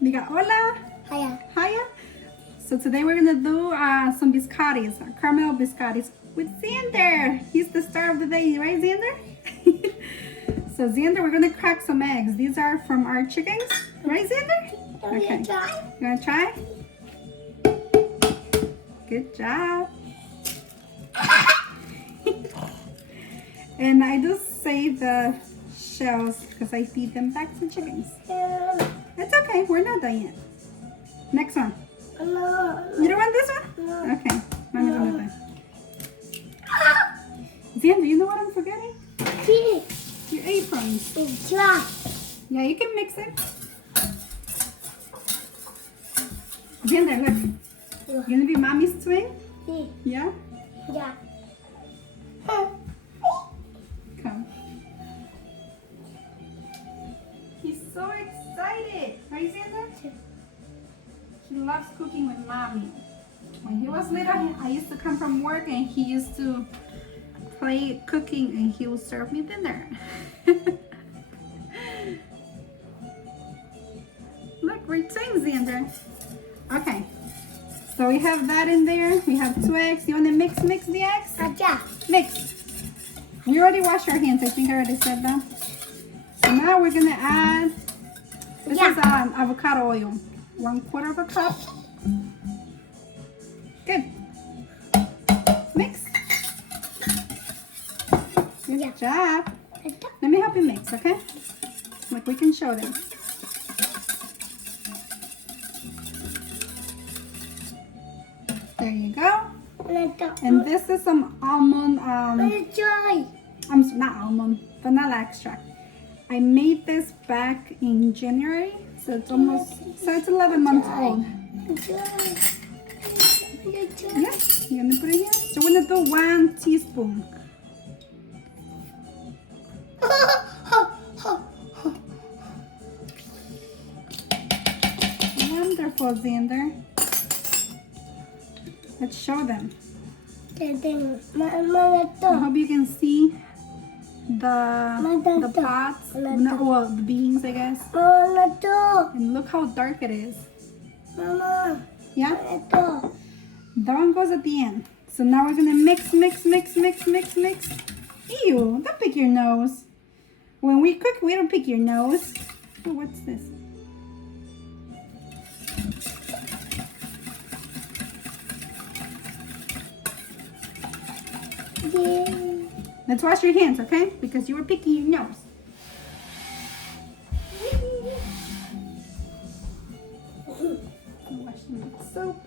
We got Ola. Hiya. Hiya. So today we're gonna do some biscottis, caramel biscottis with Xander. He's the star of the day, right, Xander? So Xander, we're gonna crack some eggs. These are from our chickens, right, Xander? Okay. You wanna try? Good job. And I do save the shells because I feed them back to chickens. It's okay, we're not done yet. Next one. No. You don't want this one? No. Okay, mommy's gonna do. Xander, you know what I'm forgetting? Your aprons. It's dry. Yeah, you can mix it. Xander, look. You're gonna be mommy's twin? Yeah? Yeah. Come. He's so excited. Right, Xander? He loves cooking with mommy. When he was little, I used to come from work and he used to play cooking and he would serve me dinner. Look, we're twins, Xander. Okay. So we have that in there. We have 2 eggs. You want to mix the eggs? Yeah. Mix. We already washed our hands. I think I already said that. So now we're going to add, this is avocado oil. 1/4 cup. Good. Mix. Good job. Let me help you mix, okay? Like we can show them. There you go. And this is some almond, not almond, vanilla extract. I made this back in January, so it's 11 months old. Yeah, you're gonna put it here. So we're gonna do 1 teaspoon. Wonderful, Xander. Let's show them. I hope you can see the pots, well, the beans, I guess. And look how dark it is. Yeah? That one goes at the end. So now we're gonna mix. Ew, don't pick your nose. When we cook, we don't pick your nose. Oh, what's this? Let's wash your hands, okay? Because you were picking your nose. Wash them with soap.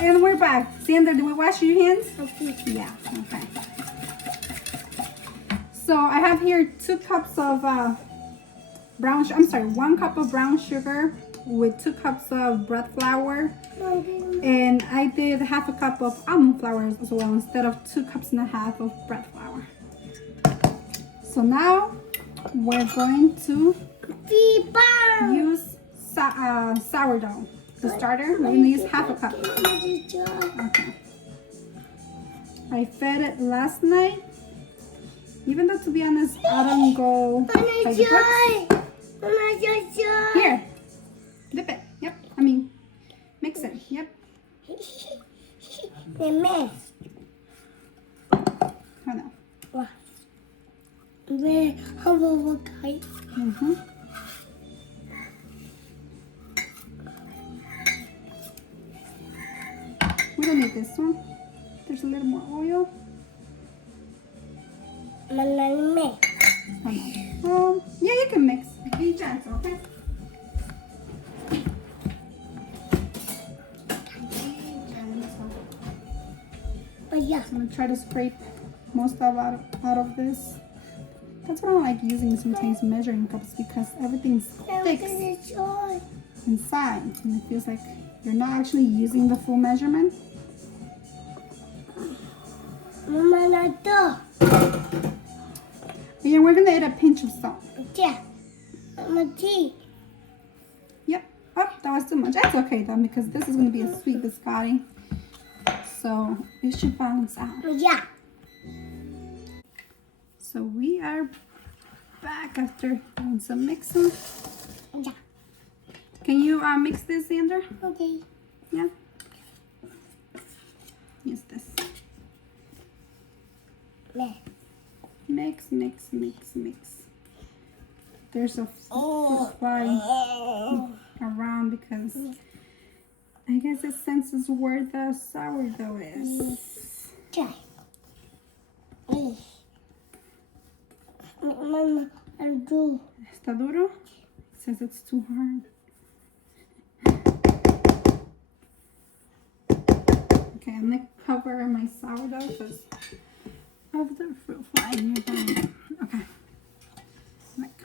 And we're back. Xander, did we wash your hands? Yeah, okay. So I have here 2 cups of 1 cup of brown sugar with 2 cups of bread flour. And I did 1/2 cup of almond flour as well instead of 2.5 cups of bread flour. So now we're going to use sourdough. The starter, we're going to use 1/2 cup. Okay. I fed it last night. Even though, to be honest, I don't go by the books. Here. Dip it. Yep. Mix it. Yep. Hold on. We don't need this one. There's a little more oil. Yeah, you can mix. Be gentle, okay? Yeah. I'm gonna try to scrape most of out of this. That's why I don't like using sometimes measuring cups, because everything's thick inside and it feels like you're not actually using the full measurement. Yeah, we're gonna add a pinch of salt. Yeah. Yep. Oh, that was too much. That's okay though, because this is gonna be a sweet biscotti. So it should balance out. Yeah. So we are back after doing some mixing. Yeah. Can you mix this, Xander? Okay. Yeah. Use this. Yeah. Mix, mix, mix, mix. There's a fruit fly around because I guess it senses where the sourdough is. Try. Mama, and do. ¿Está duro? It says it's too hard. Okay, I'm gonna cover my sourdough because of the fruit fly nearby. Okay. Like.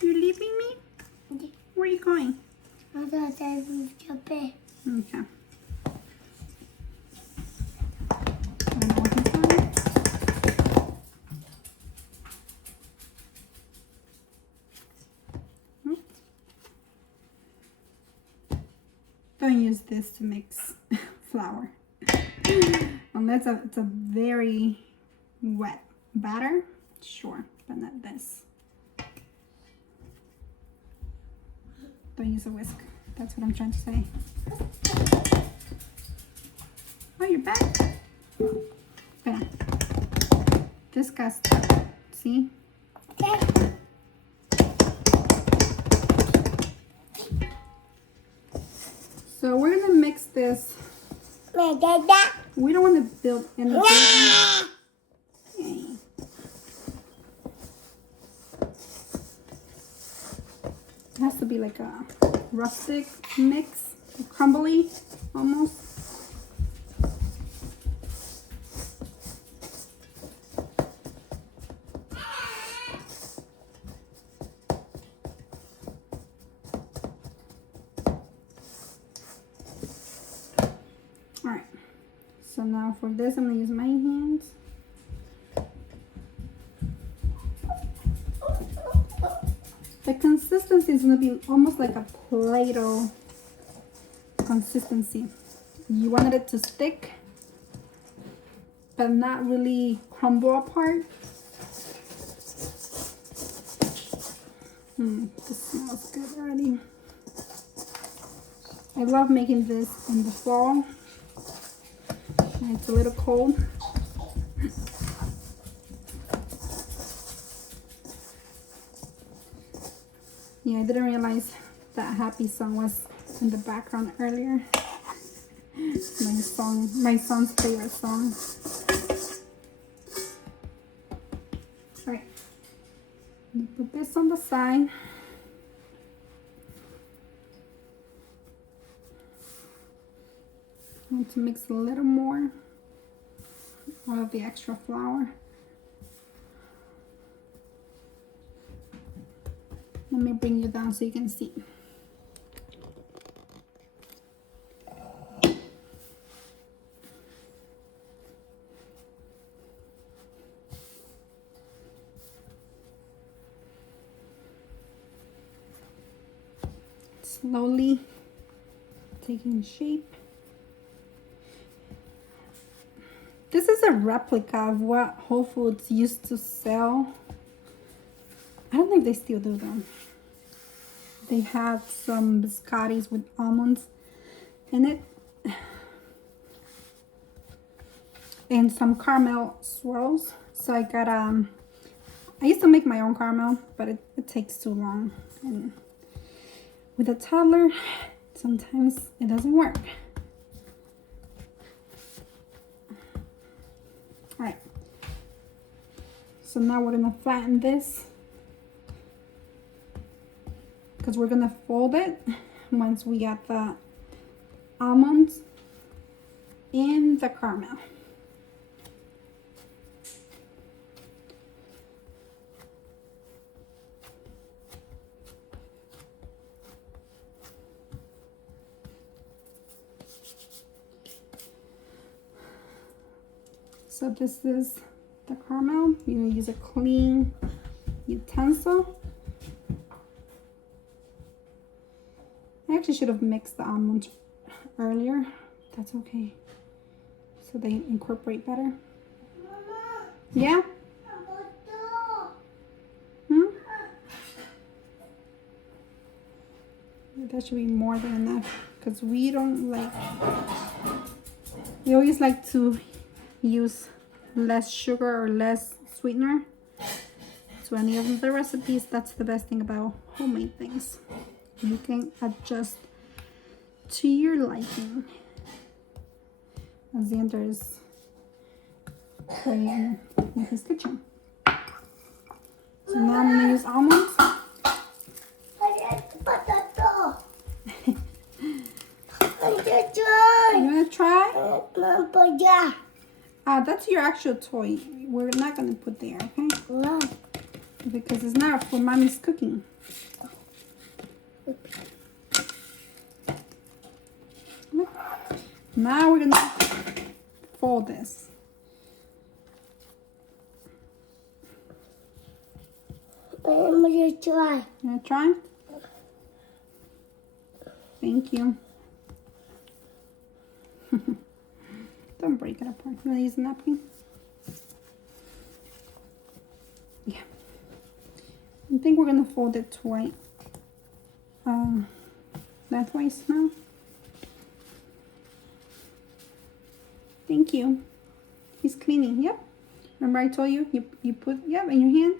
You're leaving me? Where are you going? I thought I was jumping. Okay. I don't know what he's doing. Hmm? Don't use this to mix flour. Unless it's a very wet batter, sure, but not this. Don't use a whisk. That's what I'm trying to say. Oh, you're back. Espera. This guy's stuck. See? Okay. So we're gonna mix this. We don't want to build anything. Yay. It has to be like a rustic mix, crumbly almost. Alright, so now for this I'm going to use my hands. The consistency is going to be almost like a Play-Doh consistency. You wanted it to stick, but not really crumble apart. This smells good already. I love making this in the fall. And it's a little cold. Yeah, I didn't realize that happy song was in the background earlier. My son's favorite song. Alright, put this on the side. I want to mix a little more of the extra flour. Let me bring you down so you can see. Slowly taking shape. This is a replica of what Whole Foods used to sell. I don't think they still do them. They have some biscottis with almonds in it. And some caramel swirls. So I got, I used to make my own caramel, but it takes too long. And with a toddler, sometimes it doesn't work. Alright. So now we're gonna flatten this, because we're gonna fold it once we get the almonds in the caramel. So this is the caramel. You use a clean utensil. I actually should have mixed the almonds earlier. That's okay. so they incorporate better. Yeah? Hmm? That should be more than enough because we don't like, we always like to use less sugar or less sweetener to any of the recipes. That's the best thing about homemade things. You can adjust to your liking. Xander is playing in his kitchen. So now I'm gonna use almonds. You wanna try? That's your actual toy. We're not gonna put there, okay? Wow. Because it's not for mommy's cooking. Now we're gonna fold this. I'm gonna try. You wanna try? Thank you. Don't break it apart. You wanna use a napkin? Yeah. I think we're gonna fold it twice. Lengthwise now. Thank you. He's cleaning. Yep. Remember I told you you put in your hand.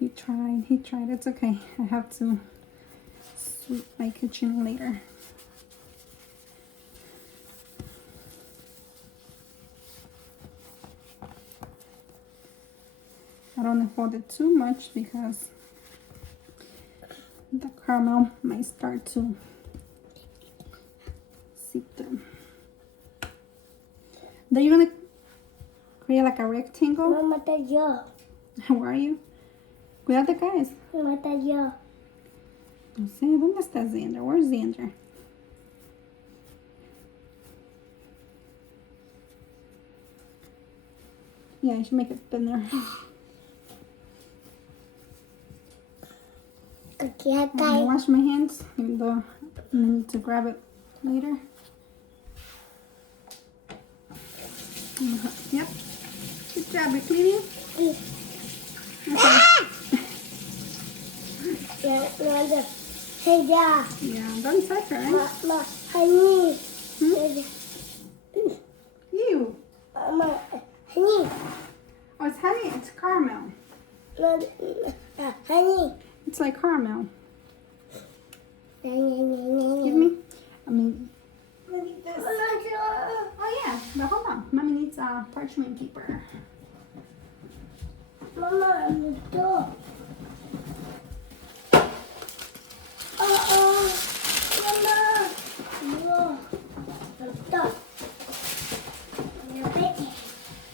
He tried. It's okay. I have to sweep my kitchen later. I don't want to fold it too much because the caramel might start to seep through. Then you're gonna create like a rectangle. Mamá te yo. Where are you? Cuídate caes. Mamá te yo. No sé, ¿dónde está Xander? Where's Xander? Yeah, you should make it thinner. Aquí I'm gonna acá. wash my hands, even though I need to grab it later. Yep. Good job, you're cleaning. Okay. Yeah, no, hey, yeah. Yeah, don't touch her, right? Mama, honey. Ew. Mama, honey. Oh, it's honey, it's caramel. Honey. It's like caramel. Give Give me. I mean, I need this. Oh yeah, but hold on. Mommy needs a parchment paper. Mama, I'm the door. Mama. No. The door.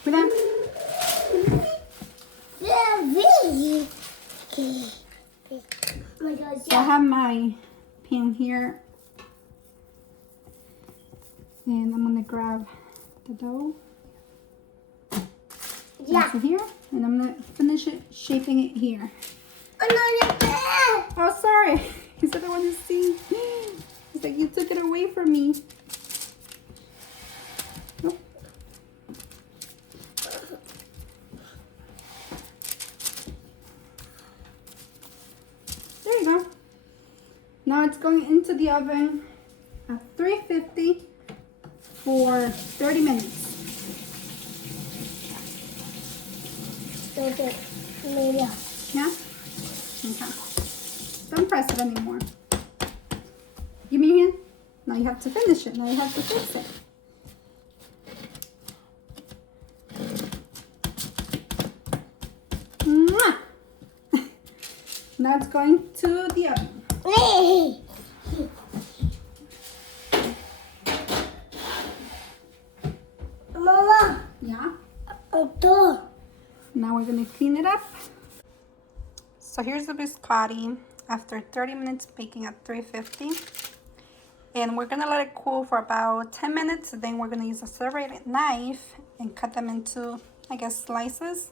Put that. Oh my God, So I have my pan here. And I'm gonna grab the dough. yeah. So here, and I'm gonna finish it shaping it here. Oh, Oh, sorry. He said I want to see. He's like, you took it away from me. Nope. There you go. Now it's going into the oven at 350 for 30 minutes. Yeah? Okay. Don't press it anymore. Give me your hand. Now you have to finish it. Now you have to fix it. Mwah! Now it's going to the oven. Mama, Yeah? a door. Now we're going to clean it up. So here's the biscotti after 30 minutes baking at 350. And we're going to let it cool for about 10 minutes. Then we're going to use a serrated knife and cut them into, I guess, slices.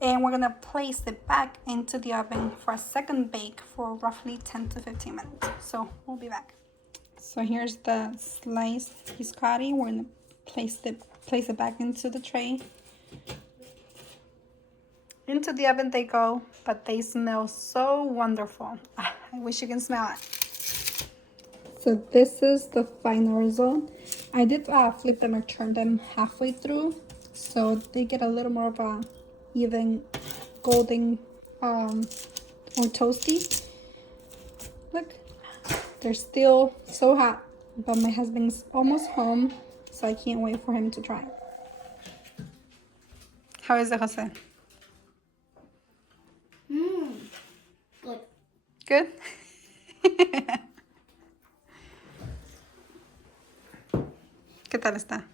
And we're going to place it back into the oven for a second bake for roughly 10 to 15 minutes. So we'll be back. So here's the sliced biscotti. We're gonna place it back into the tray. Into the oven they go, but they smell so wonderful. I wish you can smell it. So this is the final result. I did flip them or turn them halfway through, so they get a little more of a even golden or toasty. Look, they're still so hot, but my husband's almost home, so I can't wait for him to try it. How is it, Jose? Good. Good? ¿Qué tal está?